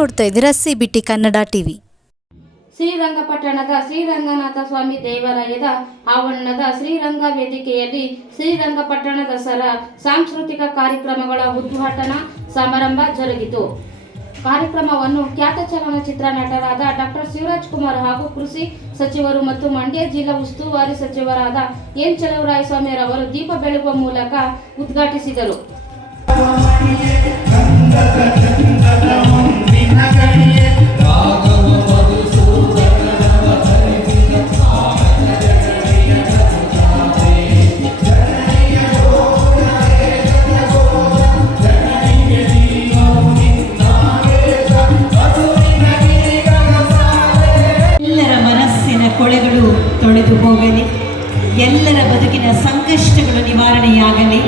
ನೋಡ್ತಾ ಇದ್ದೀರಾ CBT Kannada TV. ಶ್ರೀರಂಗಪಟ್ಟಣದ ಶ್ರೀರಂಗನಾಥ ಸ್ವಾಮಿ ದೇವಾಲಯದ ಆವರಣದ ಶ್ರೀರಂಗ ವೇದಿಕೆಯಲ್ಲಿ ಶ್ರೀರಂಗಪಟ್ಟಣ ದಸರಾ ಸಾಂಸ್ಕೃತಿಕ ಕಾರ್ಯಕ್ರಮಗಳ ಉದ್ಘಾಟನಾ ಸಮಾರಂಭ ಜರುಗಿತು. ಕಾರ್ಯಕ್ರಮವನ್ನು ಖ್ಯಾತ ಚಲನಚಿತ್ರ ನಟರಾದ ಡಾಕ್ಟರ್ ಶಿವರಾಜ್ ಕುಮಾರ್ ಹಾಗೂ ಕೃಷಿ ಸಚಿವರು ಮತ್ತು ಮಂಡ್ಯ ಜಿಲ್ಲಾ ಉಸ್ತುವಾರಿ ಸಚಿವರಾದ ಎನ್ ಚಲುವರಾಯಸ್ವಾಮಿರವರು ದೀಪ ಬೆಳಗುವ ಮೂಲಕ ಉದ್ಘಾಟಿಸಿದರು. ಕೊಳೆಗಳು ತೊಳೆದು ಹೋಗಲಿ, ಎಲ್ಲರ ಬದುಕಿನ ಸಂಕಷ್ಟಗಳು ನಿವಾರಣೆಯಾಗಲಿ,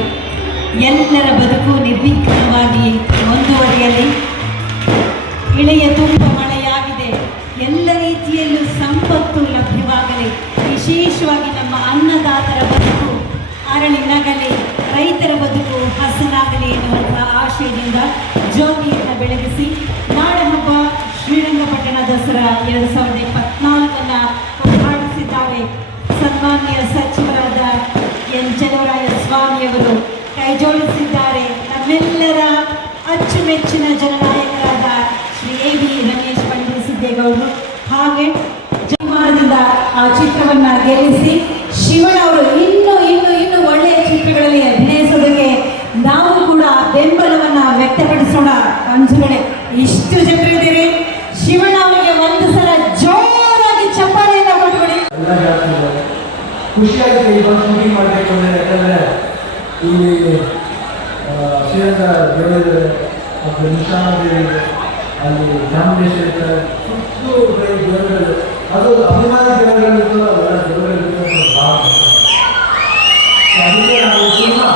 ಎಲ್ಲರ ಬದುಕು ನಿರ್ವಿಘ್ನವಾಗಿ ಮುಂದುವರಿಯಲಿ. ಇಳೆಯ ತುಂಬ ಮಳೆಯಾಗಿದೆ, ಎಲ್ಲ ರೀತಿಯಲ್ಲೂ ಸಂಪತ್ತು ಲಭ್ಯವಾಗಲಿ. ವಿಶೇಷವಾಗಿ ನಮ್ಮ ಅನ್ನದಾತರ ಬದುಕು ಅರಳಿನಗಲಿ, ರೈತರ ಬದುಕು ಹಸನಾಗಲಿ ಎನ್ನುವಂತಹ ಆಶಯದಿಂದ ಜ್ಯೋತಿಯನ್ನು ಬೆಳಗಿಸಿ ನಾಡಹಬ್ಬ ಶ್ರೀರಂಗಪಟ್ಟಣ ದಸರಾ 2024 ಉದ್ಘಾಟಿಸಿದ್ದಾರೆ. ಸನ್ಮಾನ್ಯ ಸಚಿವರಾದ ಎನ್ ಚಲುವರಾಯಸ್ವಾಮಿಯವರು ಕೈಜೋಡಿಸಿದ್ದಾರೆ. ನಮ್ಮೆಲ್ಲರ ಅಚ್ಚುಮೆಚ್ಚಿನ ಜನನಾಯಕರಾದ ಶ್ರೀ ಎ.ಬಿ. ರಮೇಶ್ ಪಂಡಿತ್ ಸಿದ್ದೇಗೌಡರು ಹಾಗೆ ಜಯಮಾನದಿಂದ ಆ ಚಿತ್ರವನ್ನು ಗೆಲ್ಲಿಸಿ ಶಿವಣ್ಣ ಅವರು ಇನ್ನೂ ಒಳ್ಳೆಯ ಚಿತ್ರಗಳಲ್ಲಿ ಅಭಿನಯಿಸೋದಕ್ಕೆ ನಾವು ಕೂಡ ಬೆಂಬಲವನ್ನು ವ್ಯಕ್ತಪಡಿಸೋಣ. ಅಂಜುಗಳೇ, ಇಷ್ಟು ಜನರಿದ್ದೀರಿ, ಶಿವಣ್ಣ ಅವರಿಗೆ ಒಂದು ಸಲ ಜೋರಾಗಿ ಚಪ್ಪಾಳೆಯನ್ನು ಕೊಟ್ಬಿಡಿ. ಖುಷಿಯಾಗಿ ಶೂಟಿಂಗ್ ಮಾಡಬೇಕು ಅಂದರೆ, ಯಾಕಂದರೆ ಇಲ್ಲಿ ಶ್ರೀರಂಗ ದೇವರು ಮತ್ತು ನಿಶಾನ ದೇವಿ, ಅಲ್ಲಿ ಚಾಮುಂಡೇಶ್ವರಿ ಇರ್ತಾರೆ, ಸುತ್ತು ದೇವರುಗಳು, ಅದು ಅಭಿಮಾನಿ ದೇವರುಗಳಿತ್ತು, ಅವರ ದೇವರುಗಳಿತ್ತು ಭಾಳ. ಅದಕ್ಕೆ ನಾವು ಸಿನಿಮಾ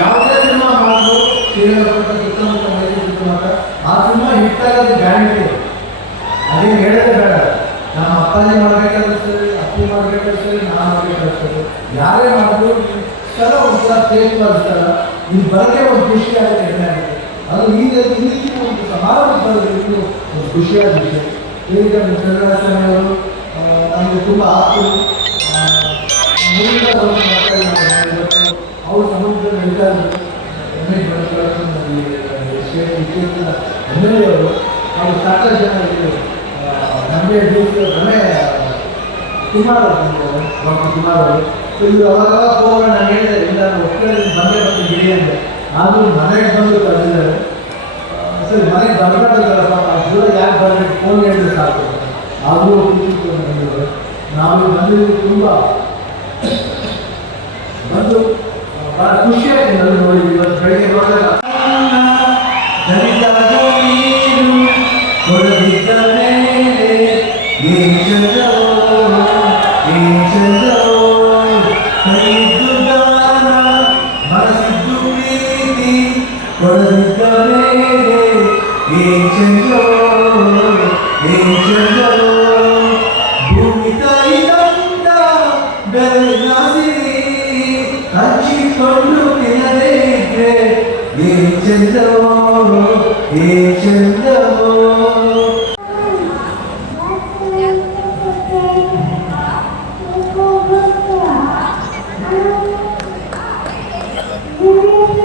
ಯಾವುದೇ ಸಿನಿಮಾ ಮಾಡಲು ಶ್ರೀರಂಗಪಟ್ಟಣ ಸುತ್ತಮುತ್ತ ಮೈಸೂರು ಸುತ್ತಮುತ್ತ ಆ ಸಿನಿಮಾ ಹಿಟ್ಟಾಗೋದು ಗ್ಯಾರಂಟಿ. ಅದೇನು ಹೇಳೋದೇ ಬೇಡ. ನಮ್ಮ ಅಪ್ಪಾಜಿ ಮಾಡಬೇಕಾದ್ರೂ ಸರಿ, ಅಪ್ಪು ಮಾಡಬೇಕಾದ್ರೂ ಸರಿ, ನಾನು ಮಾಡಬೇಕಾದ್ರೂ ಸರಿ, ಯಾರೇ ಮಾಡಿದ್ರು ಸ್ಥಳ ಒಂಥರ ಸೇಫ್ ಸ್ಥಳ, ಇಲ್ಲಿ ಬರೋದೇ ಒಂದು ಖುಷಿಯಾಗುತ್ತೆ. ಏನಾಗುತ್ತೆ ಅದು ಈಗ ಇಲ್ಲಿ ಒಂದು ಸಮಾರಂಭ ಬರೋದು ಇನ್ನೂ ಒಂದು ಖುಷಿಯಾದ ವಿಷಯ. ಈಗ ಚಂದ್ರಸ್ವಾಮಿ ಅವರು ನಮಗೆ ತುಂಬ ಆಪ್ತರು. ಅವರು ಸಮುದ್ರದಲ್ಲಿ ನಡೀತಾ ಇದ್ರು. ರಮೇಶ್ MLA ಅವರು ಅವರು ಸಾಕಷ್ಟು ಜನ ಇದ್ದರು. ನಮಗೆ ರಮೇ ಕುಮಾರ್ ಅವರು, ಡಾಕ್ಟರ್ ಕುಮಾರ್ ಅವರು ಇವರು ಅವಾಗ ಹೋಗೋಣ. ನಾನು ಹೇಳಿದೆ, ಇಲ್ಲ ಒಕ್ಕಡೆ ಬಂದೇ ಬಿಡಿ ಅಂದರೆ, ಆದರೂ ಮನೆಗೆ ಬಂದು ಕರೆದಿದ್ದಾರೆ. ಸರಿ, ಮನೆಗೆ ಬರ್ಬೇಕಾಗಲ್ಲ, ದೂರ ಯಾಕೆ ಬರಬೇಕು, ಫೋನ್ ಹೇಳಿದ್ರೆ ಸಾಕು. ಆದರೂ ಬಂದಿದ್ದಾರೆ. ನಾವು ಬಂದಿದ್ದು ತುಂಬ ಬಂದು ಭಾಳ ಖುಷಿಯಾಗಿ ನಾನು ನೋಡಿ. ಇವತ್ತು ಬೆಳಗ್ಗೆ ನೋಡಿದಾಗ ಮನಸ್ಸಿದ್ದು ಪ್ರೀತಿ ಕೊಡದಿದ್ದ ಮೇಲೆ ಭೂಮಿ ತಾಯಿ ತಂದ ಬೆಳಗಾಸಿರಿ ಹಂಚಿಕೊಂಡು ತಿನ್ನದೇ ಇದ್ರೆ ಚಂದವೋ ಚಂದವೋ. Thank you.